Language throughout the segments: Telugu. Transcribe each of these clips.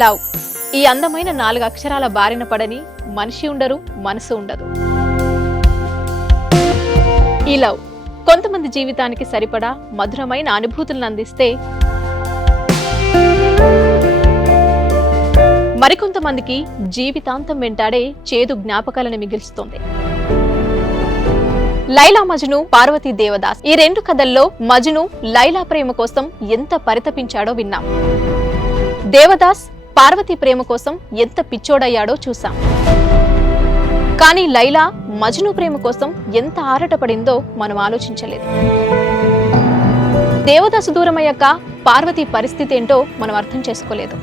లవ్ ఈ అందమైన 4 అక్షరాల బారిన పడని మనిషి ఉండరు, మనసు ఉండదు. ఈ లవ్ కొంతమంది జీవితానికి సరిపడా మధురమైన అనుభూతులను అందిస్తే, మరికొంతమందికి జీవితాంతం వెంటాడే చేదు జ్ఞాపకాలను మిగిల్స్తుంది. లైలా మజ్ను, పార్వతీ దేవదాస్ ఈ 2 కథల్లో మజ్ను లైలా ప్రేమ కోసం ఎంత పరితపించాడో విన్నాం. దేవదాస్ పార్వతి ప్రేమ కోసం ఎంత పిచ్చోడయ్యాడో చూసాం. కానీ లైలా మజ్ను ప్రేమ కోసం ఎంత ఆరాటపడిందో మనం ఆలోచించలేదు. దేవదాసు దూరమయ్యాక పార్వతి పరిస్థితి ఏంటో మనం అర్థం చేసుకోలేదు.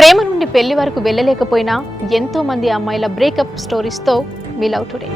ప్రేమ నుండి పెళ్లి వరకు వెళ్ళలేకపోయినా ఎంతో మంది అమ్మాయిల బ్రేకప్ స్టోరీస్తో మీ లవ్ టుడే.